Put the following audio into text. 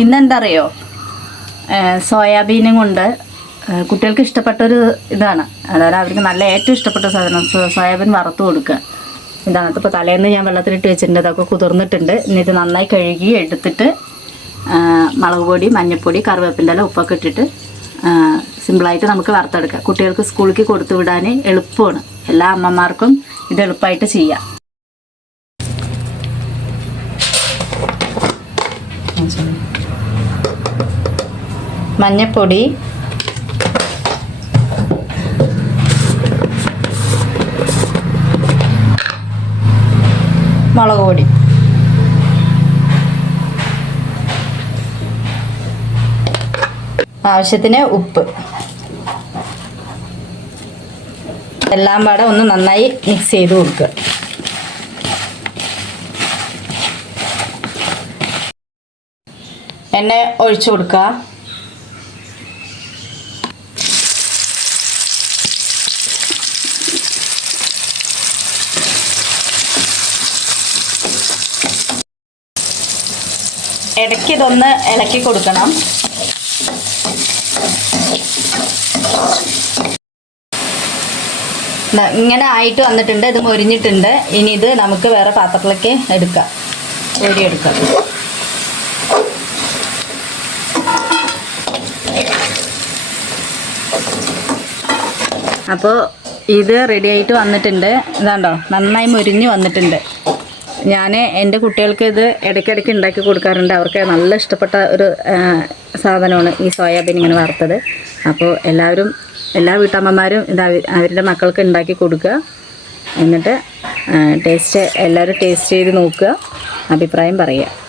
ഇന്നെന്താ അറിയോ, സോയാബീനും കൊണ്ട് കുട്ടികൾക്ക് ഇഷ്ടപ്പെട്ടൊരു ഇതാണ്. അതായത് അവർക്ക് നല്ല ഏറ്റവും ഇഷ്ടപ്പെട്ട സാധനം സോയാബീൻ വറുത്ത് കൊടുക്കുക. ഇതാണ്. ഇപ്പോൾ തലേന്ന് ഞാൻ വെള്ളത്തിലിട്ട് വെച്ചിട്ടുണ്ട്. അതൊക്കെ കുതിർന്നിട്ടുണ്ട്. ഇനി ഇത് നന്നായി കഴുകി എടുത്തിട്ട് മുളക് പൊടി, മഞ്ഞൾപ്പൊടി, കറിവേപ്പിൻ്റെ ഇല, ഉപ്പൊക്കെ ഇട്ടിട്ട് സിമ്പിളായിട്ട് നമുക്ക് വറുത്തെടുക്കാം. കുട്ടികൾക്ക് സ്കൂളിലേക്ക് കൊടുത്തു വിടാൻ എളുപ്പമാണ്. എല്ലാ അമ്മമാർക്കും ഇത് എളുപ്പമായിട്ട് ചെയ്യാം. മഞ്ഞൾപ്പൊടി, മുളക് പൊടി, ആവശ്യത്തിന് ഉപ്പ്, എല്ലാം പാടെ ഒന്ന് നന്നായി മിക്സ് ചെയ്ത് കൊടുക്കുക. എണ്ണ ഒഴിച്ചു കൊടുക്കുക. ഇടയ്ക്ക് ഇതൊന്ന് ഇളക്കി കൊടുക്കണം. ഇങ്ങനെ ആയിട്ട് വന്നിട്ടുണ്ട്. ഇത് മൊരിഞ്ഞിട്ടുണ്ട്. ഇനി ഇത് നമുക്ക് വേറെ പാത്രത്തിലേക്ക് എടുക്കാം, കോരിയെടുക്കാം. അപ്പോൾ ഇത് റെഡി ആയിട്ട് വന്നിട്ടുണ്ട്. ഇതാണ്ടോ, നന്നായി മൊരിഞ്ഞ് വന്നിട്ടുണ്ട്. ഞാൻ എൻ്റെ കുട്ടികൾക്ക് ഇത് ഇടയ്ക്കിടയ്ക്ക് ഉണ്ടാക്കി കൊടുക്കാറുണ്ട്. അവർക്ക് നല്ല ഇഷ്ടപ്പെട്ട ഒരു സാധനമാണ് ഈ സോയാബീൻ ഇങ്ങനെ വറുത്തത്. അപ്പോൾ എല്ലാ വീട്ടമ്മമാരും ഇത് അവരുടെ മക്കൾക്ക് ഉണ്ടാക്കി കൊടുക്കുക. എന്നിട്ട് എല്ലാവരും ടേസ്റ്റ് ചെയ്ത് നോക്കുക, അഭിപ്രായം പറയുക.